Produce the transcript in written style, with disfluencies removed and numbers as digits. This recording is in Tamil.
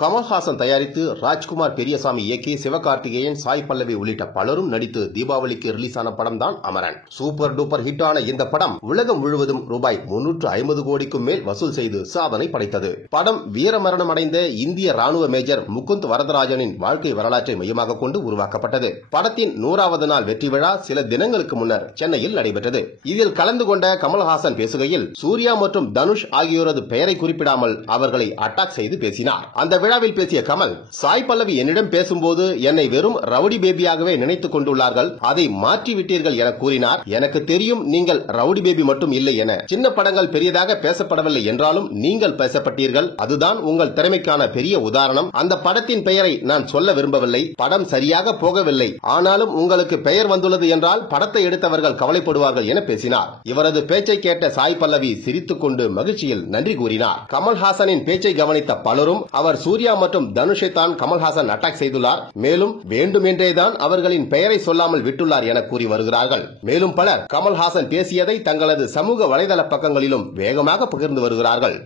கமல்ஹாசன் தயாரித்து ராஜ்குமார் பெரியசாமி இயக்கி சிவகார்த்திகேயன், சாய் பல்லவி உள்ளிட்ட பலரும் நடித்து தீபாவளிக்கு ரிலீஸ் ஆன படம் தான் அமரன். சூப்பர் டூப்பர் ஹிட் ஆன இந்த படம் உலகம் முழுவதும் ரூபாய் 350 கோடிக்கும் மேல் வசூல் செய்து சாதனை படைத்தது. படம் வீரமரணம் அடைந்த இந்திய ராணுவ மேஜர் முகுந்த் வரதராஜனின் வாழ்க்கை வரலாற்றை மையமாக கொண்டு உருவாக்கப்பட்டது. படத்தின் 100வது நாள் வெற்றி விழா சில தினங்களுக்கு முன்னர் சென்னையில் நடைபெற்றது. இதில் கலந்து கொண்ட கமல்ஹாசன் பேசுகையில் சூர்யா மற்றும் தனுஷ் ஆகியோரது பெயரை குறிப்பிடாமல் அவர்களை அட்டாக் செய்து பேசினார். அந்த விழாவில் பேசிய கமல், சாய் பல்லவி என்னிடம் பேசும்போது என்னை வெறும் ரவுடி பேபியாகவே நினைத்துக் கொண்டுள்ளார்கள், அதை மாற்றிவிட்டீர்கள் என கூறினார். எனக்கு தெரியும் நீங்கள் ரவுடி பேபி மட்டும் இல்லை என. சின்ன படங்கள் பெரியதாக பேசப்படவில்லை என்றாலும் நீங்கள் பேசப்பட்டீர்கள். அதுதான் உங்கள் திறமைக்கான பெரிய உதாரணம். அந்த படத்தின் பெயரை நான் சொல்ல விரும்பவில்லை. படம் சரியாக போகவில்லை, ஆனாலும் உங்களுக்கு பெயர் வந்துள்ளது என்றால் படத்தை எடுத்தவர்கள் கவலைப்படுவார்கள் என பேசினார். இவரது பேச்சை கேட்ட சாய் பல்லவி சிரித்துக் கொண்டு மகிழ்ச்சியில் நன்றி கூறினார். கமல்ஹாசனின் பேச்சை கவனித்த பலரும் அவர் சூர்யா மற்றும் தனுஷை தான் கமல்ஹாசன் அட்டாக் செய்துள்ளார், மேலும் வேண்டுமென்றேதான் அவர்களின் பெயரை சொல்லாமல் விட்டுள்ளார் என கூறி வருகிறார்கள். மேலும் பலர் கமல்ஹாசன் பேசியதை தங்களது சமூக வலைதள பக்கங்களிலும் வேகமாக பகிர்ந்து வருகிறார்கள்.